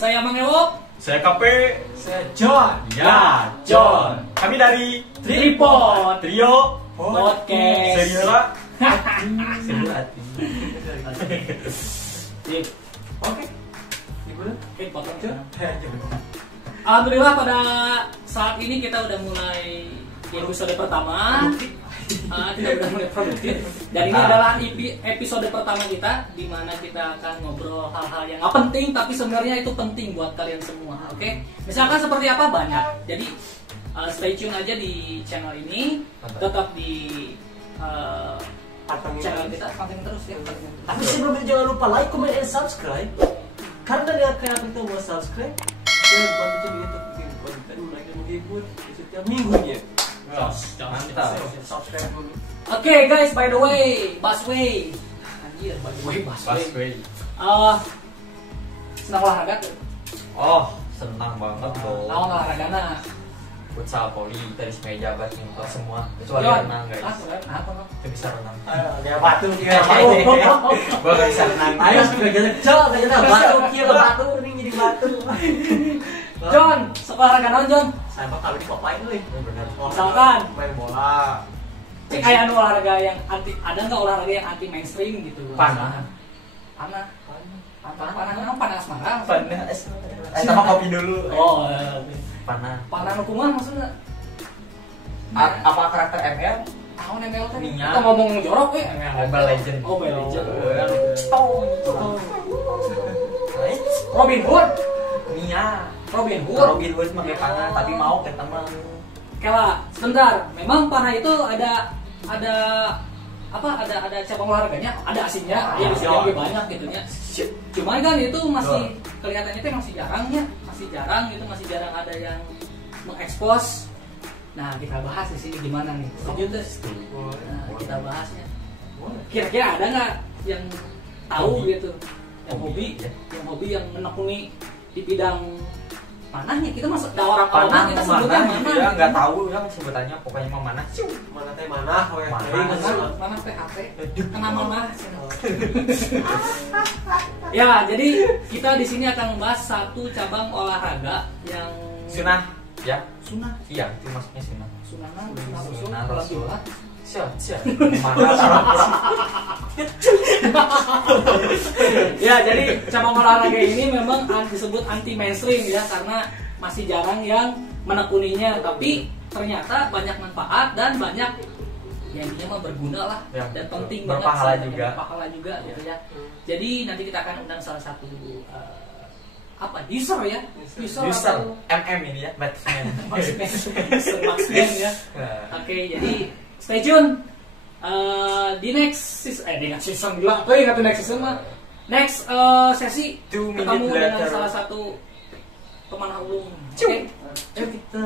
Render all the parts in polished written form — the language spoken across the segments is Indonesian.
saya Mang Ewo. Saya KP. Saya John. Ya, John. Kami dari Tripod Trio Podcast. Seriora. Sip. Oke. Gimana? Oke, potong John. Alhamdulillah pada saat ini kita udah mulai episode pertama. Kita udah mulai produktif. Dan ini adalah episode pertama kita, di mana kita akan ngobrol hal-hal yang nggak penting, tapi sebenarnya itu penting buat kalian semua. Oke, misalkan seperti apa banyak. Jadi stay tune aja di channel ini, tetap di channel kita, pantengin terus ya. Tapi sebelumnya jangan lupa like, comment, and subscribe. Karena dengan kalian kita mau subscribe, dan bantu channel untuk bikin konten mereka menghibur di setiap minggunya. Mantap. Subscribe dulu. Oke guys, by the way, Busway. Anjir, by the way, Busway. Senang olahraga tuh? Oh, senang banget dong. Naon olahragana? Futsal, voli, tenis meja, badminton semua. Kecuali Yon. renang guys. Apa? Itu bisa renang. Dia batu dia. Gua gak bisa renang. Ayo sudah gecok aja batu kia batu ini jadi batu. John, olahraga naon John? Saya mah kali dipapain euy. Bener. Misalkan main bola. cek kayak olahraga yang anti, ada nggak olahraga yang anti mainstream gitu? Panah. Panah naon panas marah? Panas. Sama kopi dulu. Oh, Panah. panah hukuman maksudnya? Apa karakter ML? Tahu ML teh? Nia. Kita ngomong jorok we. Mobile Legend. Mobile Legend. Right? Robin Hood. Nia. Robin Hood. Robin Hood pakai panah tapi mau ke teman. Kela, sebentar. Memang panah itu ada cabang olahraganya, ada asingnya, ya asingnya lebih banyak gitu ya. Cuman kan itu masih kelihatannya itu masih jarang ada yang mengekspos. Nah, kita bahas di sini gimana nih? Setuju tuh? Nah, kita bahasnya. Kira-kira ada nggak yang tahu gitu, yang hobi yang menekuni di bidang panahnya? Kita masuk orang Panah kita mana sebutnya gitu ya, nggak tahu ya sebutannya, pokoknya mah mana. Mana teh mana? Mana PHP? Kena mana? Ya, jadi kita di sini akan membahas satu cabang olahraga yang Sunah, ya. Sunah. Iya, itu maksudnya sunah. Sunah Rasul. Siap. Mana sarap. Ya, jadi cabang olahraga ini memang disebut anti mainstream ya, karena masih jarang yang menekuninya, tapi ternyata banyak manfaat dan banyak yang intinya mah berguna lah Ya, dan penting berpahala banget, juga. berpahala juga gitu ya. Jadi nanti kita akan undang salah satu user ya, User MM ini ya, batsman. Marksman ya. Oke, jadi stay tune di next season gila. Next season mah next sesi 2 minute ketemu dengan later. salah satu pemanah ulung. Oke.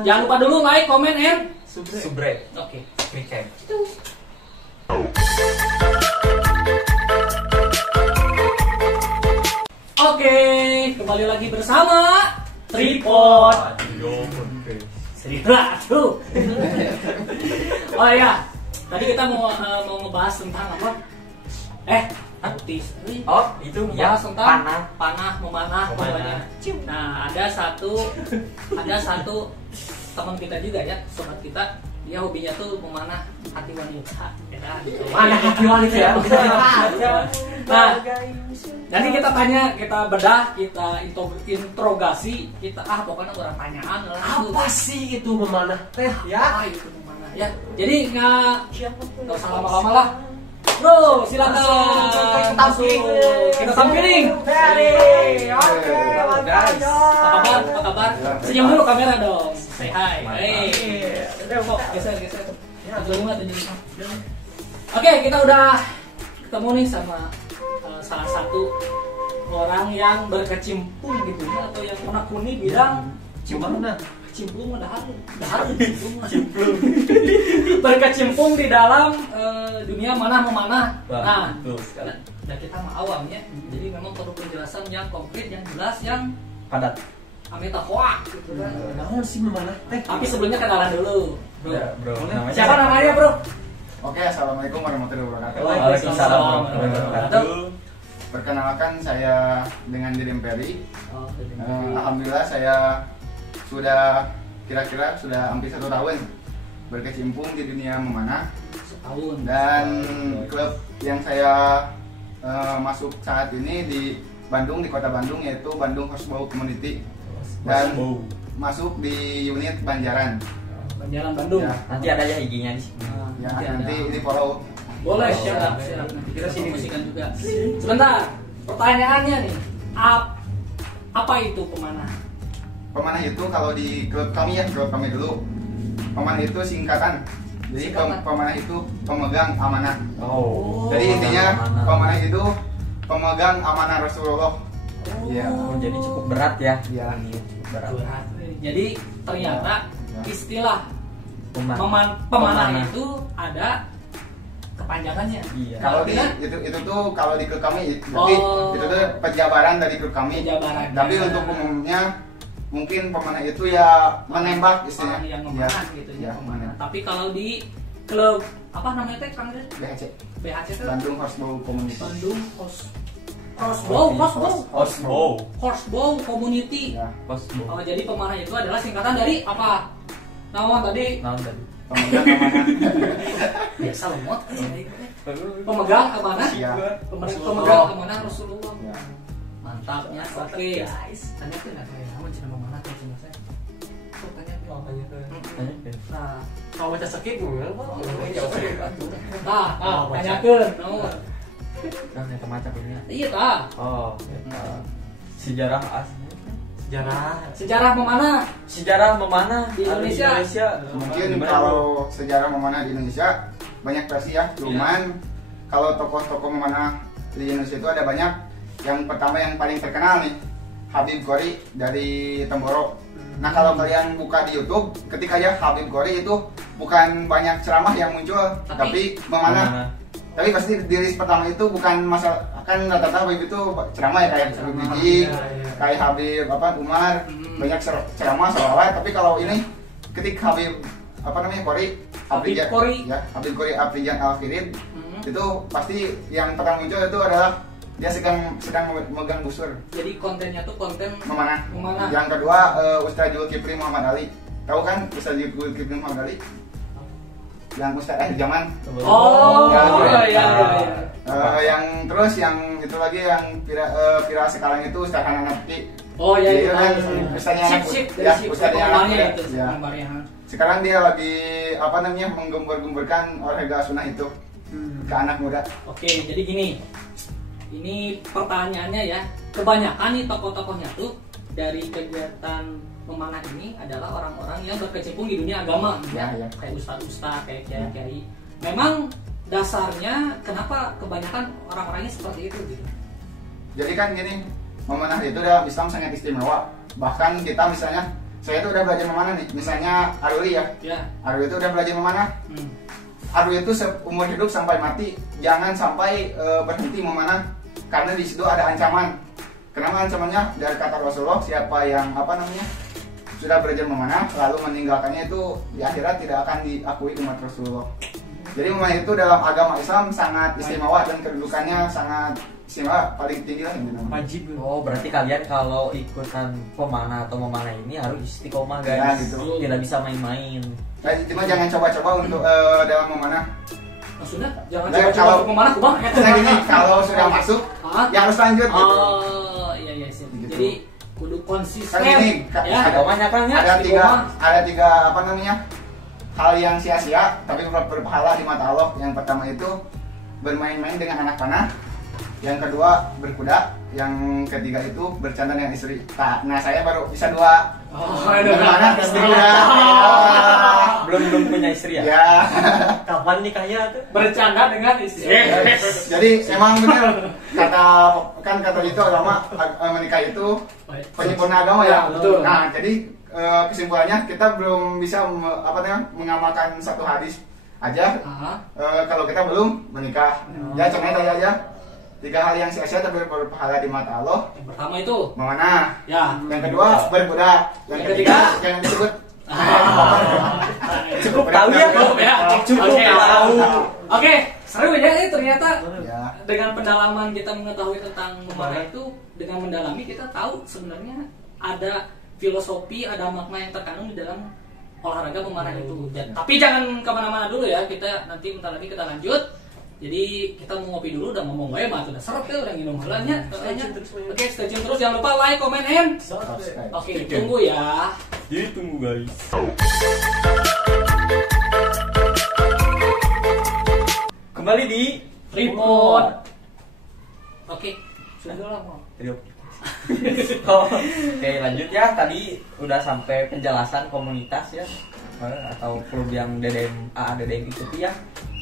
Jangan lupa dulu like, comment, and Subrek. oke. Weekend. Oke, kembali lagi bersama Tripod. Cerita tuh. Oh ya, tadi kita mau ngebahas tentang apa? Artis. Oh, itu ya, Bahas tentang panah. memanah pokoknya. Nah, ada satu teman kita juga ya, sobat kita. Dia hobinya tuh memanah hati wanita. Mana hati wanita ya? Nah, nanti kita tanya, kita bedah, kita interogasi, kita pokoknya pertanyaan lah. Apa sih itu memanah teh ya? Itu memanah ya. Jadi nggak usah lama-lama lah. Bro, silakan. Kita tampilin. Oke, guys. Apa kabar? Senyum dulu kamera dong. Say hi. Geser. Oke, kita udah ketemu nih sama salah satu orang yang berkecimpung gitu ya, atau yang menekuni bidang cimplung berkecimpung di dalam dunia memanah. Nah, dan kita mah awamnya, jadi memang perlu penjelasan yang konkret, yang jelas, yang Padat. amita hoak gitu kan. Naon sih memanah teh? Tapi sebelumnya kenalan dulu, bro. Ya, bro. Siapa namanya, bro? Oke, assalamualaikum warahmatullahi wabarakatuh. Waalaikumsalam warahmatullahi wabarakatuh. Perkenalkan, saya dengan Dedem Peri. Oh, Alhamdulillah saya sudah kira-kira sudah hampir 1 tahun berkecimpung di dunia memanah. setahun. Dan klub yang saya masuk saat ini di Bandung, di kota Bandung, yaitu Bandung Horsebow Community. Dan masuk di unit Banjaran. Banjaran Bandung. Ya. Nanti ada ya IG-nya di sini. Ya, Nanti nanti ada. di follow. Boleh, Oh, siap. boleh. Nanti Kita kita sini. promosikan juga. Sebentar, pertanyaannya nih, apa itu pemanah? Pemanah itu kalau di klub kami ya, klub kami dulu, pemanah itu singkatan. Jadi Singkatan. pemanah itu pemegang amanah. Oh. Jadi intinya Amanah. pemanah itu pemegang amanah Rasulullah. Iya. Oh, jadi cukup berat ya. Iya. Ini cukup berat. Berat. Jadi ternyata Ya. istilah Pemanah. pemanah itu ada kepanjangannya. Iya. Kalau di Artinya, itu tuh kalau di klub kami tapi Oh. itu tuh penjabaran dari klub kami. Penjabaran. Tapi untuk umumnya mungkin pemanah itu ya menembak orang istilahnya. yang Ya. memanah gitu ya, Ya, pemanah. Tapi kalau di klub apa namanya teh Kang Dede? BHC. BHC itu Bandung Horsebow Community. Bandung Horsebow Community. Ya. Oh, jadi pemanah itu adalah singkatan dari apa? Naon tadi? Nah, dan Pemegang amanah. Biasa lemot. Pemegang amanah. Iya. Pemegang amanah Rasulullah. Ya. Mantapnya. Oke, guys. Tanyakeun lah kayak naon cenah pemanah teh cenah saya. Tuh tanyakeun. Nah, Kalau baca sakit enggak? tanyakeun naon? Kan yang kemacam ini. Iya tah. Oh, sejarah asli. Sejarah memanah Sejarah memanah Di Indonesia. Mungkin kalau sejarah memanah di Indonesia banyak versi ya. Cuman kalau tokoh-tokoh memanah di Indonesia itu ada banyak. Yang pertama yang paling terkenal nih, Habib Gori dari Temboro. Nah kalau kalian buka di YouTube, ketika ya Habib Gori itu bukan banyak ceramah yang muncul, tapi memanah. Tapi pasti di list pertama itu bukan masalah, kan rata-rata Habib itu ceramah ya kayak Habib Rizik, kayak Habib Umar, banyak ceramah salawat. Tapi kalau ini ketik Habib Gori, Habib Gori. ya Habib Gori Afrijan Al-Firid, Hmm. itu pasti yang pertama muncul itu adalah dia sedang memegang busur Jadi kontennya tuh konten memanah. memanah. Yang kedua Ustaz Zulkifli Muhammad Ali. Tahu kan Ustaz Zulkifli Muhammad Ali? Yang Ustaz akhir zaman. Oh, Ya, iya. Yang terus yang itu lagi yang viral sekarang itu Ustaz Hanan Nafki. Oh iya iya. Kan Ustaznya anak Sip ya, dari Ustaznya anak pengembangannya muda. itu Ya. pengembangannya. Sekarang dia lagi menggembur-gemburkan olahraga sunnah itu ke anak muda. Oke, jadi gini. Ini pertanyaannya ya. Kebanyakan nih tokoh-tokohnya tuh dari kegiatan memanah ini adalah orang-orang yang berkecimpung di dunia agama, Ya, ya. kayak ustadz-ustadz, kayak kiai-kiai. Memang dasarnya kenapa kebanyakan orang-orangnya seperti itu gitu? Jadi kan gini, memanah itu dalam Islam sangat istimewa. Bahkan kita misalnya, saya itu udah belajar memanah nih. Misalnya Aruli ya, Ya. Aruli itu udah belajar memanah. Hmm. Aruli itu seumur hidup sampai mati, jangan sampai berhenti memanah, karena di situ ada ancaman. Kenapa ancamannya? Dari kata Rasulullah, siapa yang sudah belajar memanah lalu meninggalkannya itu di akhirat tidak akan diakui umat Rasulullah. Jadi memanah itu dalam agama Islam sangat istimewa dan kedudukannya sangat istimewa, paling tinggi lah ini namanya. Wajib. Oh, berarti kalian kalau ikutan pemanah atau memanah ini harus istiqomah guys. Ya, gitu. Tidak bisa main-main. Nah, cuma jangan coba-coba untuk dalam memanah. Maksudnya jangan Nah, coba-coba kalau- untuk memanah kumaha ya. Nah gini, kalau sudah masuk Ah? ya harus lanjut gitu. Oh, iya iya sih. Gitu. Jadi kudu konsisten. Kan ini, ya. Istiqomahnya kan ya. Ada tiga hal yang sia-sia tapi berpahala di mata Allah. Yang pertama itu bermain-main dengan anak panah. Yang kedua berkuda. Yang ketiga itu bercanda dengan istri. Nah saya baru bisa 2. Oh, Bermana istri ya. Belum punya istri ya? Ya. Kapan nikahnya tuh? bercanda dengan istri. Jadi emang bener kata itu agama menikah itu penyempurna agama ya. Betul. Nah jadi kesimpulannya kita belum bisa mengamalkan satu hadis aja. Aha. Kalau kita belum menikah. Ya contohnya tadi aja 3 hal yang sia-sia tapi berpahala di mata Allah. Yang pertama itu Memanah. ya. Yang kedua berkuda. Yang Yang ketiga ketiga? jangan disebut. Cukup tahu ya. Cukup Oke, tahu. Oke, seru ya ini ternyata Ya. dengan pendalaman kita mengetahui tentang memanah itu, dengan mendalami kita tahu sebenarnya ada filosofi, ada makna yang terkandung di dalam olahraga memanah itu. Tapi jangan kemana-mana dulu ya, kita nanti bentar lagi kita lanjut. Jadi kita mau ngopi dulu, udah ngomong wae mah udah seret ya, udah minum heulanya. Oke, stay tune terus, jangan lupa like, comment, and Subscribe. oke, tunggu ya. Ditunggu guys. Kembali di Report. Oke, sudah lah mau. Oke, lanjut ya. Tadi udah sampai penjelasan komunitas ya, atau klub yang DDM ikuti ya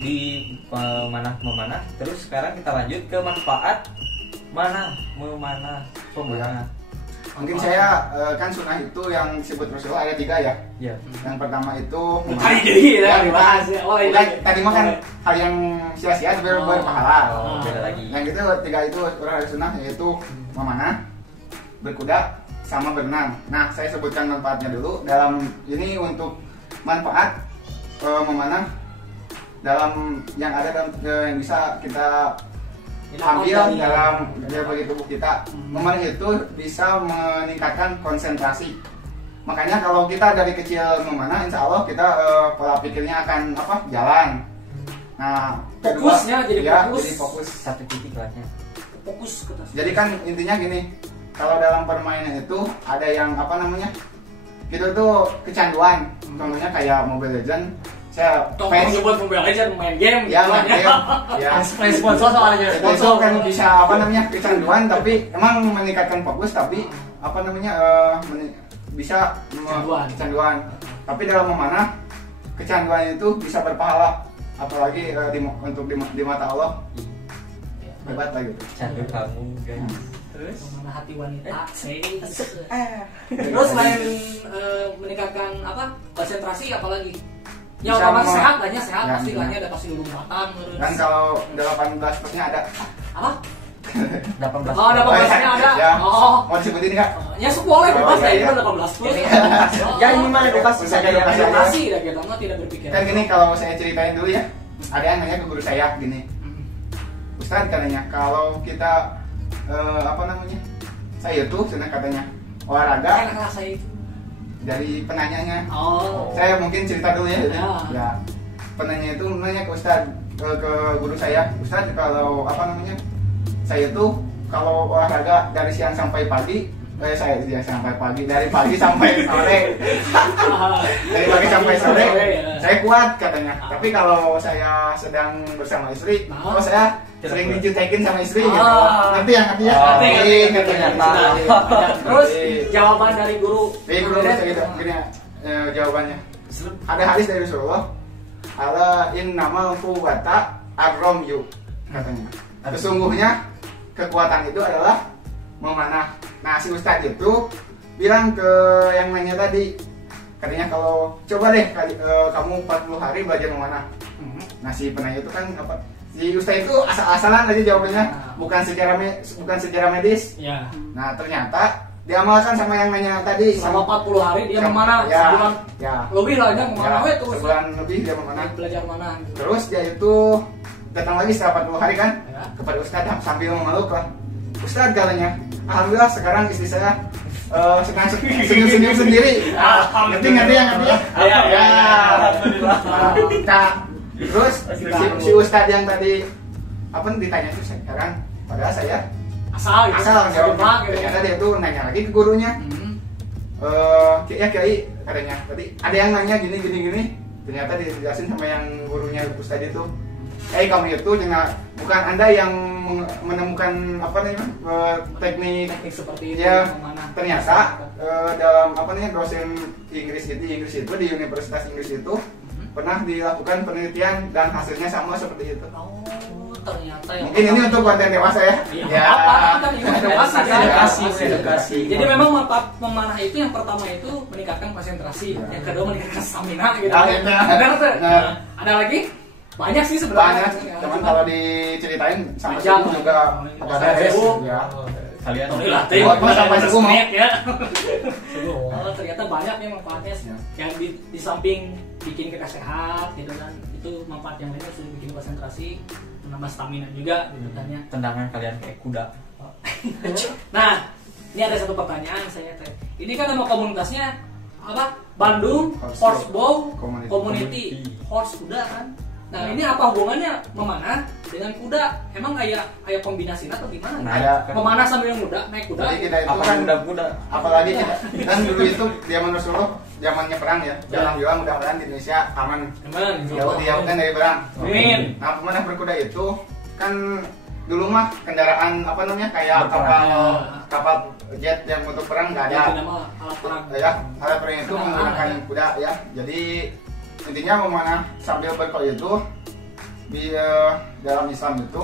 di memanah. Terus sekarang kita lanjut ke manfaat memanah. Mungkin saya kan sunnah itu yang disebut Rasulullah ada 3 ya. Ya. Yang pertama itu Tadi jadi ya dibahas ya. Oh, Bukan, tadi mah kan hal yang sia-sia tapi berpahala. Beda lagi. Yang itu 3 itu orang ada sunnah yaitu memanah, berkuda, sama berenang. Nah, saya sebutkan manfaatnya dulu. Dalam ini untuk manfaat memanah dalam yang ada dalam yang bisa kita ambil dalam bagi tubuh kita. Memanah itu bisa meningkatkan konsentrasi. Makanya kalau kita dari kecil memanah, insya Allah kita pola pikirnya akan jalan. Nah, Fokusnya jadi fokus. jadi fokus. Satu titik lahnya. Fokus ke atas. Jadi kan intinya gini, kalau dalam permainan itu ada yang kita tuh kecanduan. Contohnya kayak Mobile Legends, saya Tolong buat Mobile Legends main game ya gitu main game, ya Sponsor soalnya. itu kan bisa kecanduan, tapi emang meningkatkan fokus, tapi bisa kecanduan. Tapi dalam memanah, kecanduan itu bisa berpahala, apalagi untuk di mata Allah hebat lah gitu. Candu kamu guys. Terus memanah hati wanita. Terus selain meningkatkan konsentrasi, apalagi? Ya Bisa otomatis sehat lah, sehat ya, pasti ya. lah, ada pasti lompatan terus. Dan kalau 18 plusnya ada. Apa? 18. Oh, ada 18-nya ada. Ya. Oh. Mau disebutin nggak? Ya boleh bebas Oh, lah, iya, itu iya. 18 plus. Ya ini mah edukasi Bisa saja ya. edukasi. Edukasi dah kita mah tidak berpikir. Kan gini, kalau saya ceritain dulu ya, ada yang nanya ke guru saya gini, Ustadz katanya kalau kita saya tuh katanya olahraga Enak rasa itu. dari penanyanya. Oh. Saya mungkin cerita dulu ya. Ya. Ya. Penanya itu nanya ke Ustadz, ke guru saya, Ustadz kalau saya tuh kalau olahraga dari siang sampai pagi, dari pagi sampai sore, dari pagi sampai sore, saya kuat katanya. Tapi kalau saya sedang bersama istri, saya sering dijutekin sama istri gitu. Ngerti ya? Ngerti. Terus jawaban dari guru. Guru saya gitu, gini jawabannya. Ada hadis dari Rasulullah, ala innamal quwwata ar-ramyu katanya. Sesungguhnya kekuatan itu adalah memanah. Nah, si Ustadz itu bilang ke yang nanya tadi, katanya kalau coba deh kamu 40 hari belajar memanah. Nah, si penanya itu kan si Ustadz itu asal-asalan aja jawabannya, bukan secara medis. Ya. Nah, ternyata diamalkan sama yang nanya tadi. Selama 40 hari dia memanah, ya, sebulan ya. lebih lah dia memanah Ya, itu. sebulan lebih dia memanah. Belajar mana gitu. Terus dia itu datang lagi setelah 40 hari kan, Ya. kepada Ustadz sambil memeluk lah. Ustadz katanya, alhamdulillah sekarang istri saya sedang senyum-senyum sendiri. Ngerti ya? Ya. Alhamdulillah. Nah, terus si Ustadz yang tadi ditanya itu sekarang, padahal saya Asal gitu. asal jawab. Gitu. Ternyata dia tuh nanya lagi ke gurunya. Kiai katanya tadi ada yang nanya gini. Ternyata dijelasin sama yang gurunya Ustadz itu. Kamu itu bukan Anda yang menemukan teknik seperti itu ya. memanah. Ternyata dalam dosen Inggris itu di Universitas Inggris itu pernah dilakukan penelitian dan hasilnya sama seperti itu. Oh, ternyata ya. Mungkin ini untuk konten dewasa ya. Iya. Apa ini Edukasi. Jadi memang manfaat memanah itu yang pertama itu meningkatkan konsentrasi, yang kedua meningkatkan stamina gitu. Benar tuh. Ada lagi? Banyak sih sebenarnya. Banyak. Cuman kalau diceritain sama Panjang juga ada ya. kalian Dilatih. Sampai subuh mau. Ya. Oh, ternyata banyak ya manfaatnya yang di samping bikin kita sehat gitu kan, itu manfaat yang lainnya sudah bikin konsentrasi, menambah stamina juga gitu kan ya. tendangan kalian kayak kuda. Nah, ini ada satu pertanyaan saya teh. Ini kan nama komunitasnya apa? Bandung Horsebow Community. Horse kuda kan. Nah, ini apa hubungannya memanah dengan kuda? Emang kayak kombinasi atau gimana? Nah, Ada. Memanah sambil naik kuda. Jadi kita itu Apa kan kuda-kuda? apalagi kita kan dulu itu zaman Rasulullah zamannya perang ya. Orang bilang mudah-mudahan di Indonesia aman. Aman, Jauh dijauhkan dari perang. Amin. Nah, pemanah berkuda itu kan dulu mah kendaraan apa namanya kayak kapal jet yang untuk perang nggak ada. Nama alat perang. Ya, alat perang itu menggunakan kuda ya. Jadi intinya memanah sambil berkuda itu di dalam Islam itu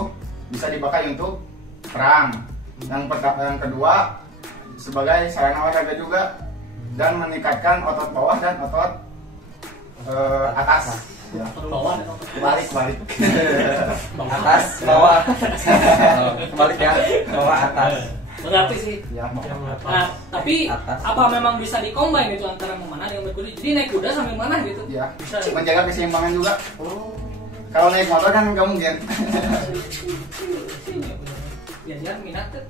bisa dipakai untuk perang. Yang kedua sebagai sarana olahraga juga dan meningkatkan otot bawah dan otot atas. Ya. Bawah dan Balik. Atas, bawah. Kembali ya, bawah atas. Berarti sih. Ya, mau. Nah, tapi Atas. apa memang bisa dikombin itu antara memanah dengan berkuda? Jadi naik kuda sambil manah gitu. Ya, Bisa. menjaga keseimbangan juga. Oh. Kalau naik motor kan nggak mungkin. Biar minat tuh.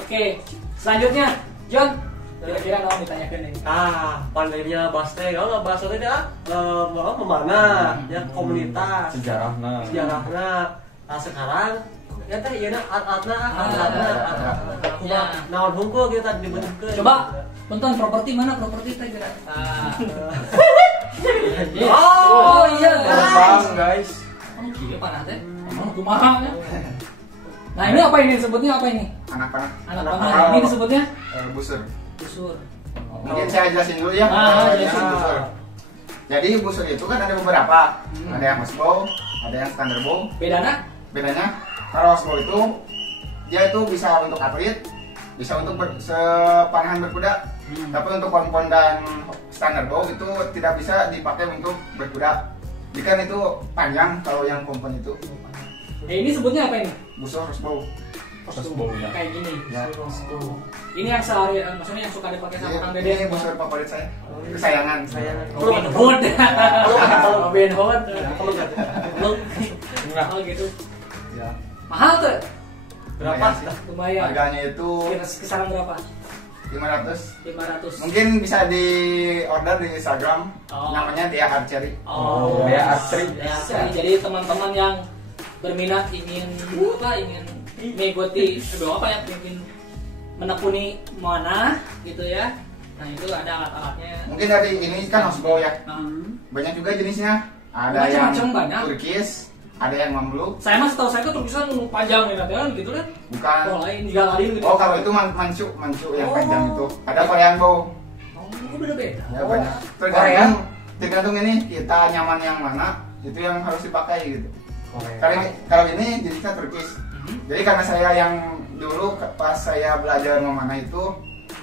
Oke, selanjutnya John, kira-kira mau ditanyakan nih. Pandainya bahas teh, kalau nggak bahas teh dah, memanah, ya komunitas, Sejarahnya. Nah sekarang, ya teh, ya nak atna, Ya. naon hungkul kita dibentukkan. Coba bentar properti mana properti teh kira? Oh, iya, Terbang guys. Kamu gila panah teh? Emang kumaha ya? Nah ini apa ini disebutnya apa ini? Anak panah, Anak Anak panah. panah. Ini disebutnya busur. busur. Mungkin saya jelasin dulu ya. Jelasin. Busur. Jadi busur itu kan ada beberapa. Hmm. Ada yang horsebow, ada yang standard bow. Bedanya? Bedanya kalau horsebow itu dia itu bisa untuk atlet, bisa untuk sepanahan berkuda. Tapi untuk pon dan standard bow itu tidak bisa dipakai untuk berkuda. Jika itu panjang kalau yang pompon itu Ini sebutnya apa ini? busur horsebow. Horsebow ya. Kayak gini. Ya. Ini yang sehari, maksudnya yang suka dipakai sama Kang Dede. Ini busur favorit saya. Kesayangan. Robin Hood. Robin Hood. Nah, Oh gitu. Ya. Mahal tuh. Berapa? Lumayan sih. Lumayan. Harganya itu Kisaran berapa? 500. 500. Mungkin bisa di order di Instagram. Oh. Namanya Dia Archery. Oh, dia archery. Ya, jadi teman-teman yang berminat ingin mengikuti apa ya, ingin menekuni mana gitu ya. Nah, itu ada alat-alatnya. Mungkin dari ini kan horsebow ya. Nah, Banyak juga jenisnya. Ada yang Macam-macam banyak. Turkis, ada yang mamluk. saya mah setahu saya tuh tulisan panjang ya kan gitu kan. Bukan. Oh, lain juga lain gitu. Oh, kalau itu mancu yang Oh. panjang itu. Ada Korean bow. Oh, beda-beda. Ya banyak. Tergantung ini kita nyaman yang mana, itu yang harus dipakai gitu. Kalau ini jenisnya Turkis. Jadi karena saya yang dulu pas saya belajar memanah itu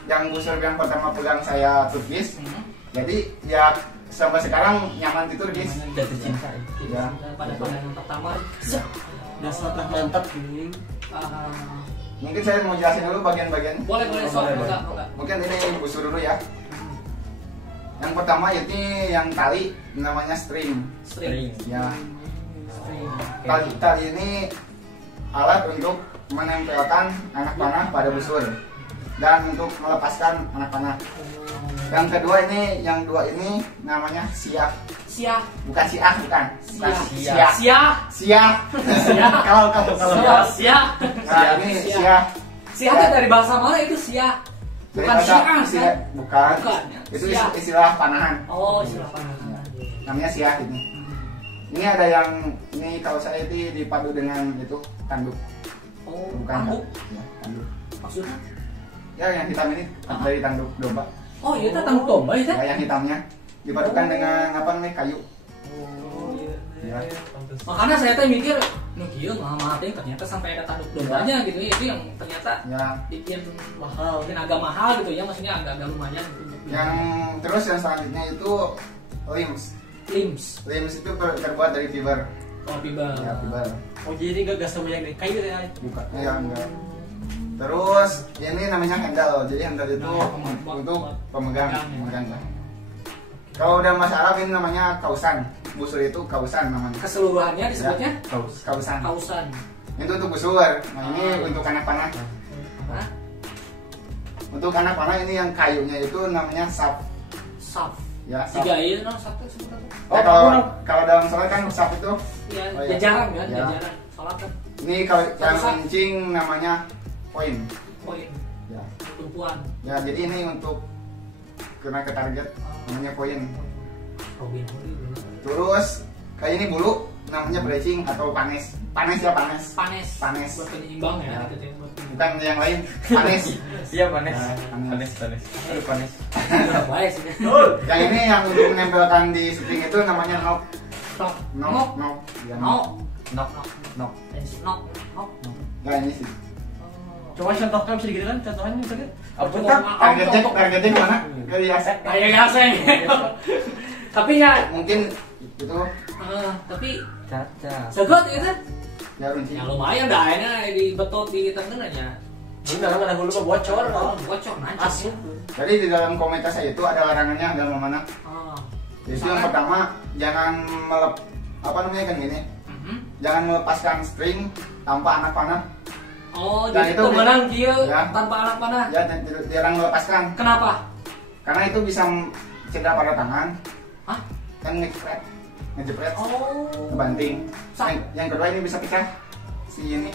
yang busur yang pertama pegang saya Turkis. Jadi ya sampai sekarang nyaman di Turkis. Jatuh cinta. Ya. Pada pandangan pertama. Dasar mantap ini. Mungkin saya mau jelasin dulu bagian-bagian. Boleh soal Boleh. enggak. Mungkin ini busur dulu ya. Yang pertama ini yang tali namanya string. String. Ya. String. Tali ini alat untuk menempelkan anak panah pada busur dan untuk melepaskan anak panah. Yang kedua ini, yang dua ini namanya siah. Siah. Bukan siah, bukan. Siah. Siah. Siah. Kalau Siah. Nah, ini siah. Siah itu dari bahasa mana itu siah? Dari Bukan bahasa siah, istilah- kan? Bukan. Bukan, ya. Itu Siah. istilah panahan. Oh, istilah panahan. Namanya siah ini. Ini ada yang ini kalau saya itu dipadu dengan itu tanduk. Oh, Bukan tanduk. Ya, tanduk. Maksudnya? Ya yang hitam ini dari tanduk domba. Oh, iya itu tanduk domba itu. Ya, yang hitamnya dipadukan dengan apa namanya kayu. Oh, Ya. makanya saya tuh mikir, nih kieu mahal teh ternyata sampai ada tanduk dombanya gitu ya. Itu yang ternyata Ya. bikin mahal, bikin agak mahal gitu ya, maksudnya agak lumayan gitu. Yang terus yang selanjutnya itu limbs. Limbs. Limbs itu terbuat dari fiber. Oh, pibel. Ya, pibel. Oh jadi nggak gas sama yang dari kayu ya? Bukan, ya enggak. Terus ini namanya handle. Jadi handle itu untuk pemegang. Lah. Kalau udah Mas Arab ini namanya kausan. Busur itu kausan namanya. Keseluruhannya disebutnya Kausan. kausan. Itu untuk busur. Nah ini untuk anak panah. Hah? Untuk anak panah ini yang kayunya itu namanya sap. Saf. Ya, sap. Tiga iya no satu sebut apa? Ya, kalau dalam sholat kan sap itu. Iya, Oh, iya. jajaran kan, Ya. jajaran. Sholat kan Ini kalau yang Sap. kencing namanya poin. poin Ya. tumpuan. Ya, jadi ini untuk kena ke target namanya poin. Robin Hood. Terus kayak ini bulu namanya bracing atau panes. Panes ya panes. Panes. Buat penyeimbang ya, Ya. gitu ya. Buat penyeimbang. Bukan yang lain. Panes. Iya panes. Nah, Panes. Aduh panes. Berapa ya sih? Yang ini yang untuk menempelkan di suping itu namanya knock. Nok. Knock. Knock. Ya, Nok. Nok. Nok. Nok. Nok. Ya ini sih. Coba contohkan bisa gitu kan? Contohnya bisa gitu. Apa Coba. tak? Targetnya kemana? Ke riasan. Kayak gaseng. Tapi ya, Mungkin itu tapi Caca. segot gitu. ya runci. Ya lumayan dah, ini dibetot di tengah aja. Bener kan ada hulu mah bocor Oh, kan? bocor nanti. Asup. Jadi di dalam komunitas saya itu ada larangannya dalam mana? Oh. Jadi yang pertama jangan apa namanya kan gini. Jangan melepaskan string tanpa anak panah. Oh, Nah, jadi itu pemenang dia ya. tanpa anak panah. Ya jarang melepaskan. Kenapa? Karena itu bisa cedera pada tangan. Hah? Kan ngejepret, Oh. ngebanting. Sa- Yang kedua ini bisa pecah si ini.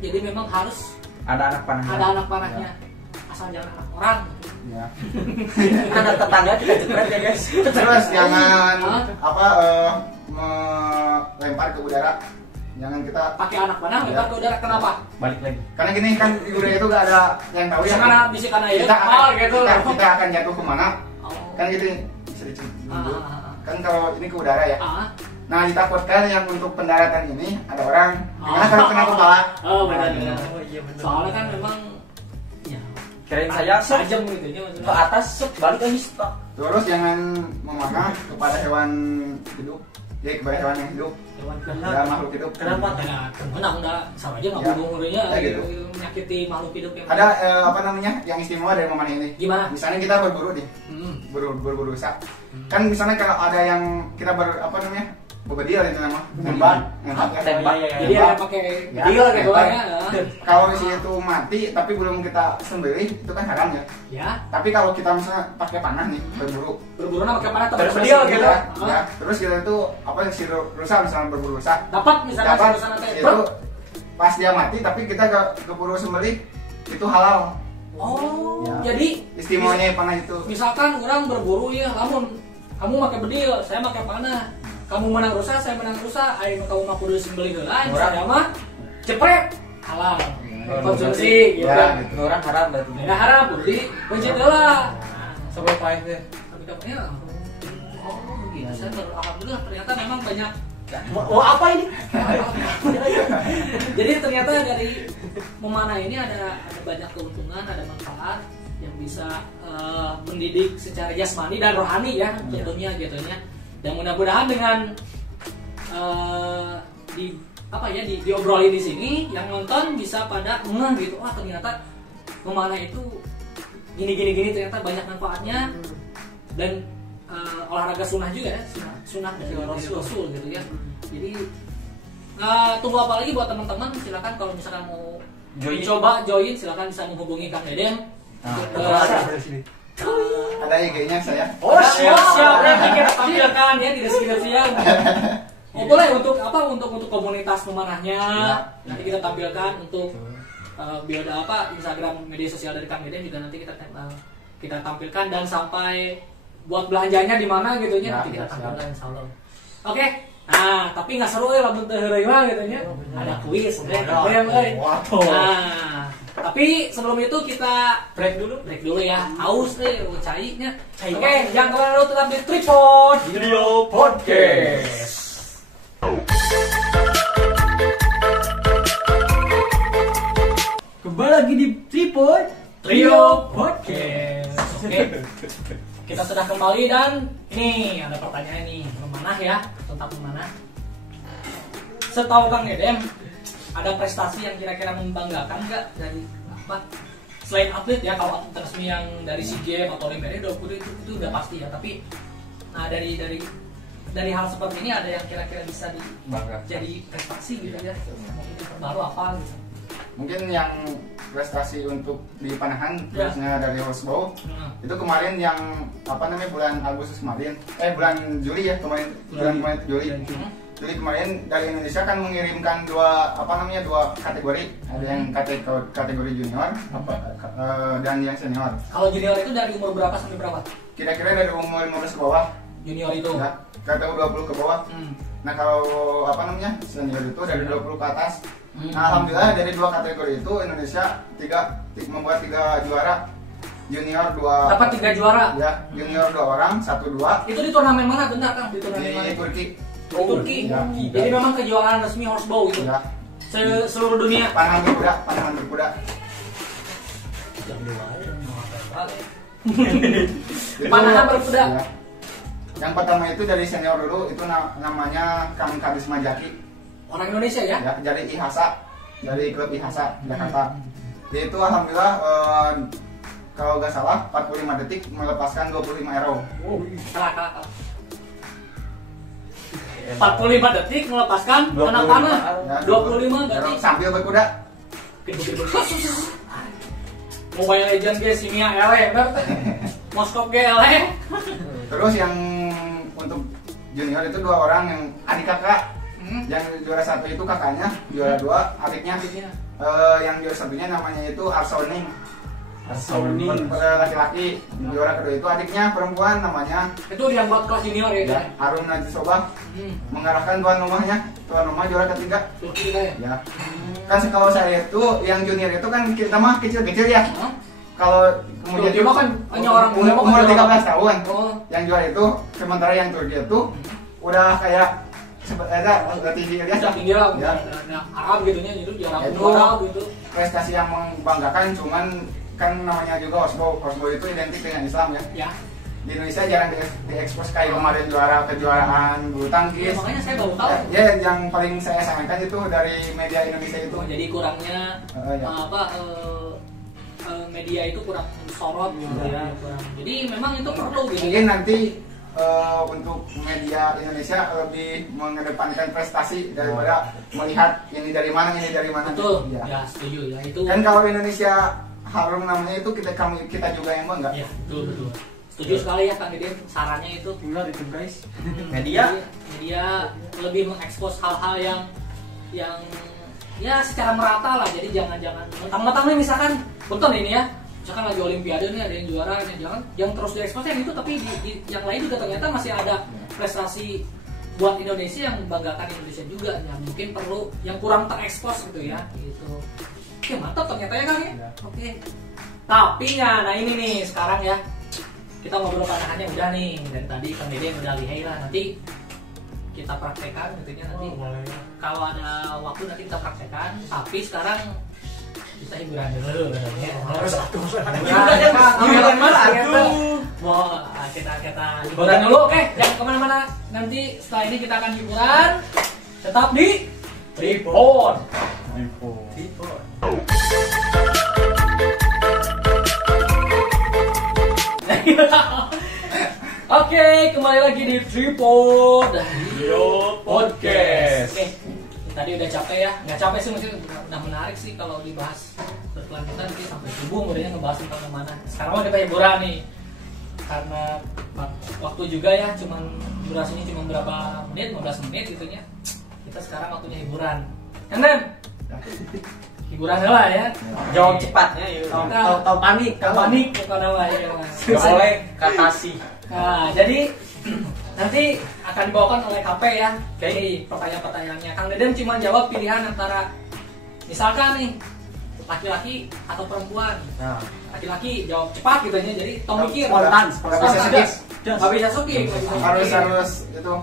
Jadi memang harus Ada anak panah. ada anak panahnya. Asal jangan anak orang. Ya. Anak tetangga kita jepret ya guys. Terus jangan Hah? apa melempar ke udara. Jangan kita Pakai anak panah lempar ke udara. Kenapa? Balik lagi. karena gini kan di udara itu gak ada yang tahu ya. Bisa karena ya. Kita akan, gitu. kita akan jatuh kemana? Oh. Kan gitu bisa dicuri. Ah. Kan kalau ini ke udara ya. Ah. Nah ditakutkan yang untuk pendaratan ini ada orang. Gimana kalau kena kepala? Oh, benar. Oh iya bener. Soalnya kan memang ya Kirain saya tajam gitu nya ke maksudnya. atas set balik lagi stop. Terus jangan memanah kepada hewan hidup. Ya kepada hewan yang hidup. Hewan Ya makhluk hidup. Kenapa? Ya, enggak sama aja nggak Ya. bunuh-bunuhnya Ya, gitu. menyakiti makhluk hidup yang Ada apa namanya yang istimewa dari memanah ini? Gimana? Misalnya kita berburu nih. Berburu rusa. Kan misalnya kalau ada yang kita apa namanya? Berbedil itu nama. Nembak ya. Tembak. Jadi ada pakai Ya, bedil gitu nembak. ya. Kalau si itu mati tapi belum kita sembelih itu kan haram ya. Ya, Tapi kalau kita misalnya pakai panah nih berburu, berburu pakai panah Terus tapi bedil gitu. ya, terus kita itu apa si rusa misalnya berburu rusa, Dapat misalnya dapat sana teh. itu pas dia mati tapi kita keburu sembelih itu halal. Oh, Ya. jadi Istimewanya panah itu. misalkan orang berburu ya, namun kamu pakai bedil, saya pakai panah. Kamu menang rusa, saya menang rusa. Ayo kamu mah kudu sembelih heula, saya mah jepret halal. Konsumsi gitu. Ya, Gitu. Orang haram berarti. Nah, harap beli pencet heula. Sampai pahit deh. Tapi katanya oh gitu. Saya alhamdulillah ternyata memang banyak. Mau apa ini? Jadi ternyata dari memanah ini ada banyak keuntungan, ada manfaat yang bisa mendidik secara jasmani dan rohani ya tentunya gitu ya. Dan mudah-mudahan dengan diobrolin di sini yang nonton bisa pada gitu, wah ternyata memanah itu gini ternyata banyak manfaatnya dan olahraga sunnah juga ya, sunnah dari Rasul gitu ya. Jadi tunggu apa lagi buat teman-teman, silakan kalau misalkan mau coba join silakan bisa menghubungi Kang Dedem. Ada IG-nya saya. Oh siap nanti kita tampilkan ya di deskripsi ya. Oh boleh untuk komunitas memanahnya nanti kita tampilkan untuk bioda Instagram media sosial dari Kang Dedem juga nanti kita tampilkan dan sampai buat belanjanya di mana gitu nya nanti kita tampilkan insyaallah. Oke. Nah, tapi nggak seru ya lamun teu heureuy mah gitu nya. Ada kuis, Nah, tapi sebelum itu kita break dulu ya. Haus nih, cainya. Oke, jangan kemana dulu, tetap di Tripod Video Podcast. Kembali lagi di Tripod Trio Podcast. Oke. Kita sudah kembali dan ini ada pertanyaan nih, memanah ya, tentang memanah. setahu Kang Dedem ada prestasi yang kira-kira membanggakan nggak dari apa? Selain atlet ya, kalau atlet resmi yang dari SEA Games atau Olimpiade itu udah pasti ya. Tapi nah dari hal seperti ini ada yang kira-kira bisa jadi prestasi gitu ya. Mungkin baru apa gitu. Mungkin yang prestasi untuk di panahan terusnya dari horsebow itu kemarin yang apa namanya bulan Agustus kemarin bulan Juli ya kemarin bulan Juli kemarin dari Indonesia kan mengirimkan dua kategori, ada yang kategori junior dan yang senior. Kalau junior itu dari umur berapa sampai berapa? Kira-kira dari umur 15 ke bawah. Junior itu ya, kategori 20 ke bawah. Nah kalau senior itu dari 20 ke atas. Nah, alhamdulillah dari dua kategori itu Indonesia membuat 3 juara, junior 2 dapat 3 juara ya, junior 2 orang, 1-2. Itu di turnamen mana bentar Kang? Di turnamen mana? Turki. Turki. Ya. Jadi memang kejuaraan resmi horsebow itu Ya. Seluruh dunia. Panahan berkuda. Panahan berkuda. Ya. Yang pertama itu dari senior dulu, itu namanya Kang Karisma Jaki. Orang Indonesia ya? Ya, dari IHASA, dari klub IHASA Jakarta. Dia itu alhamdulillah kalau nggak salah 45 detik melepaskan 25 arrow. Kalah. 45 detik melepaskan anak panah. Ya, 25 berarti sambil berkuda. Mobile Legends guys, Simia LE, Moskov GLE. Terus yang untuk junior itu 2 orang yang adik kakak. Yang juara 1 itu kakaknya, juara 2 adiknya. Yang juara 1-nya namanya itu Arsoning. Laki-laki. Juara kedua itu adiknya perempuan namanya. Itu yang buat kelas junior ya? Harun Najisobah. Mengarahkan tuan rumah juara ketiga. Turki ya? Ya. Kan kalau saya lihat tuh yang junior itu kan kita mah kecil-kecil ya. Kalau kemudian Turki mah kan hanya orang muda umur 13 tahun. Oh. Yang juara itu sementara yang Turki itu udah kayak udah tinggi biasa. Tinggi lah. Ya. Nah, Arab gitu nya itu juara Itu gitu. prestasi yang membanggakan, cuman kan namanya juga horsebow itu identik dengan Islam ya. Ya. Di Indonesia jarang diekspos kayak kemarin kejuaraan bulu tangkis. Makanya saya baru tahu. Ya, yang paling saya sayangkan itu dari media Indonesia itu. Jadi kurangnya media itu kurang sorot gitu ya. Jadi memang itu perlu gitu. Mungkin nanti untuk media Indonesia lebih mengedepankan prestasi daripada melihat ini dari mana. Betul. Ya. Ya, setuju ya itu. Kan kalau Indonesia harum namanya itu kita juga yang bangga. Ya, betul. Setuju sekali ya Kang Dedem, sarannya itu. Benar itu guys. Media lebih mengekspos hal-hal yang ya secara merata lah. Jadi jangan mentang-mentang nih misalkan punten ini ya. Misalkan lagi Olimpiade nih ada yang juara, jangan terus diekspos yang itu, tapi di yang lain juga ternyata masih ada prestasi buat Indonesia yang membanggakan Indonesia juga. Ya mungkin perlu yang kurang terekspos gitu ya. Gitu. Oke, mantap ternyata ya Kang ya. Oke. Tapi nah ini nih sekarang ya. Kita ngobrol panahannya udah nih, dari tadi Kang Dedem udah lihai lah, nanti kita praktekkan gitu ya nanti. Kalau ada waktu nanti kita praktekkan, tapi sekarang kita hiburan dulu ya. Harus hiburan mana gitu. Mau kita hiburan dulu, oke? Jangan kemana-mana. Nanti setelah ini kita akan hiburan. Tetap di Tripod. Oke, kembali lagi di Tripod Podcast. Oke, tadi udah capek ya, nggak capek sih, maksudnya udah menarik sih kalau dibahas berkelanjutan nanti sampai subuh kemudian ngebahas tentang kemana. Sekarang kita hiburan nih, karena waktu juga ya, cuman durasinya cuma berapa menit, 15 menit gitunya. Kita sekarang waktunya hiburan. Kan Den? Hiburan lah ya. Jawab cepatnya ya. Tahu panik kalau nama ya. Gak boleh katasi. Nah, jadi nanti akan dibawakan oleh KP ya. Jadi pertanyaan-pertanyaannya Kang Dedem cuma jawab pilihan antara misalkan nih laki-laki atau perempuan. Nah, Laki-laki jawab cepat gitu ya. Jadi tong mikir. Spontan. Nggak bisa suki. Harus itu.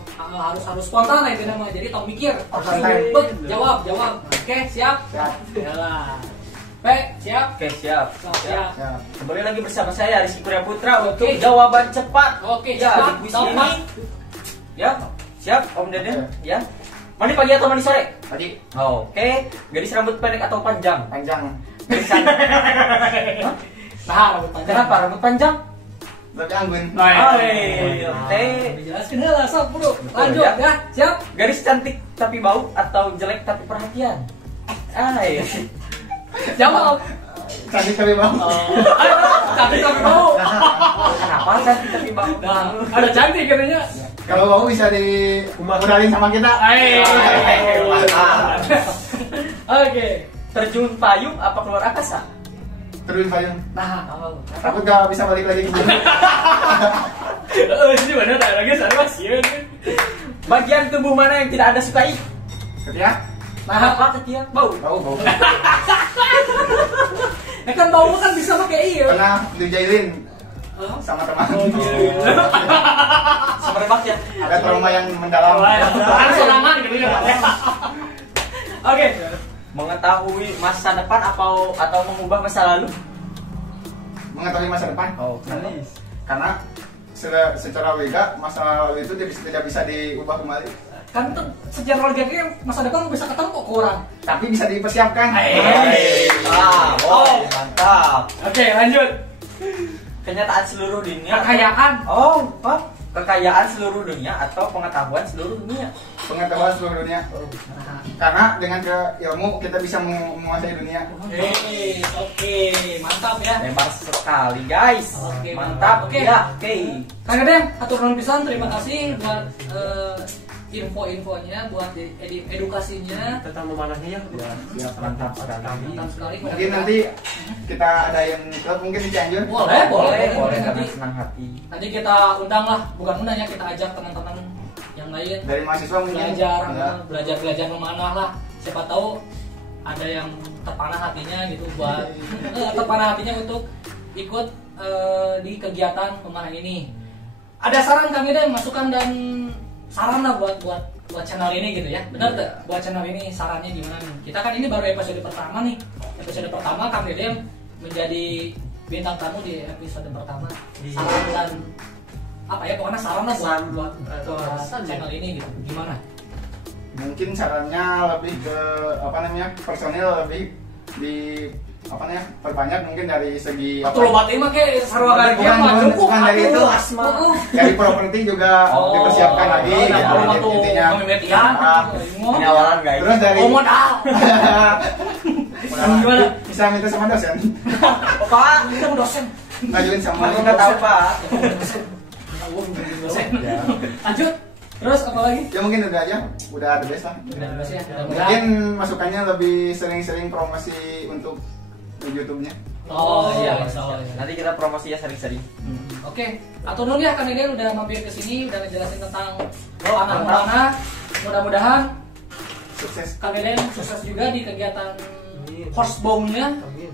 Harus spontan lah itu namanya. Jadi tong mikir. Santai. Jawab. Oke, siap. Yalah. Siap. oke siap. Siap. Ya. Kembali lagi bersama saya Rizky Kurnia Putra untuk Oke. jawaban cepat. Oke, Ya, cepat. di kuis ini. Ya, siap Om Dedem. Ya. Mandi pagi atau mandi sore? Pagi. Oke. Gadis rambut pendek atau panjang? Panjang. Gadis cantik. Nah, rambut panjang. Kenapa rambut panjang? Tapi anggun. Oke. Dijelasin lah, sok bro. Lanjut Ya. ya, siap. Gadis cantik tapi bau atau jelek tapi perhatian? Jawab. Cantik kali bang. Cantik tapi bau. Kenapa cantik tapi bau? Nah, ada cantik katanya. Kalau bau bisa dimodalin sama kita. Oke. Terjun payung apa keluar angkasa? Terus payung. Nah, Takut gak bisa balik lagi ke bumi. ini bener tak lagi saya masih. Bagian tubuh mana yang tidak Anda sukai? Ketiak. Nah, Apa ketiak? Bau. Bau. ya kan bau kan bisa pakai iya. Pernah dijailin sama teman. Semerbak ya. Ada trauma yang mendalam. Ada serangan gitu ya. Oke. Mengetahui masa depan atau mengubah masa lalu? Mengetahui masa depan. Oh, Karena secara logika masa lalu itu tidak bisa diubah kembali. Kan itu sejarah logikanya masa depan bisa ketemu kok kurang. Tapi bisa dipersiapkan. Mantap. Oke, lanjut. Kenyataan seluruh dunia. Kekayaan. Kekayaan seluruh dunia atau pengetahuan seluruh dunia? Pengetahuan seluruh dunia. Karena dengan ilmu kita bisa menguasai dunia. Oke, mantap ya. Hebat sekali guys. Oke, Mantap. oke. Ya, oke. Kang Dedeng, atur nuhun pisan, terima kasih buat info-infonya, buat edukasinya. Tentang memanahnya ya. Mantap sekali. Mantap sekali. Mungkin nanti kita adain klub mungkin di Cianjur. Boleh Karena nanti. senang hati. Nanti kita undang lah, bukan undang ya, kita ajak teman-teman yang lain Dari mahasiswa mungkin. belajar memanah lah. Siapa tahu ada yang terpanah hatinya gitu buat terpanah hatinya untuk ikut di kegiatan memanah ini. Ada saran kami deh, masukan dan saran lah buat channel ini gitu ya. Benar tuh, buat channel ini sarannya gimana nih? Kita kan ini baru episode pertama nih. Episode pertama Kang Dedem menjadi bintang tamu di episode pertama. Saran dan apa ya, pokoknya saran lah buat channel ini gitu. Gimana? Mungkin sarannya lebih ke personil lebih di perbanyak mungkin dari segi Atau lo mati mah kayak sarwa Bukan, gajian mah bukan, cukup bukan dari atuh, itu. asma. dari properti juga dipersiapkan lagi gitu, intinya. Ini awalan guys. Terus dari modal. Gimana? bisa minta sama dosen, Pak, Kita mau dosen. ngajuin sama aku nggak tahu Pak. Lanjut. Terus apa lagi? ya mungkin udah aja, udah the best lah. Udah bebas ya. Mungkin masukannya lebih sering-sering promosi untuk YouTube-nya. Oh iya, insya Allah. Nanti kita promosi ya sering-sering. Oke, atur nuhun ya Kang Deden udah mampir ke sini, udah ngejelasin tentang mantap. panah. Mudah-mudahan Sukses. Kang Deden sukses juga di kegiatan Horsebound-nya, Amin.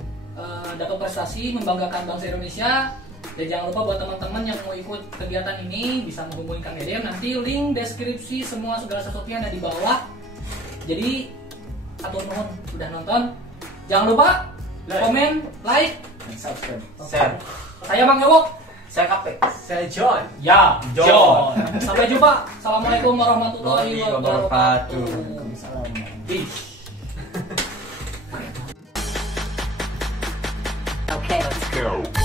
dapat prestasi membanggakan bangsa Indonesia. Dan jangan lupa buat teman-teman yang mau ikut kegiatan ini bisa menghubungi Kang Deden. Nanti link deskripsi semua segala sesuatunya ada di bawah. Jadi atur nuhun udah nonton. Jangan lupa komen, like, Subscribe. Share. Saya Bang Yowok. Saya Kape. Saya John. Ya, John. Sampai jumpa. Assalamualaikum warahmatullahi wabarakatuh. Salam. Okay, let's go.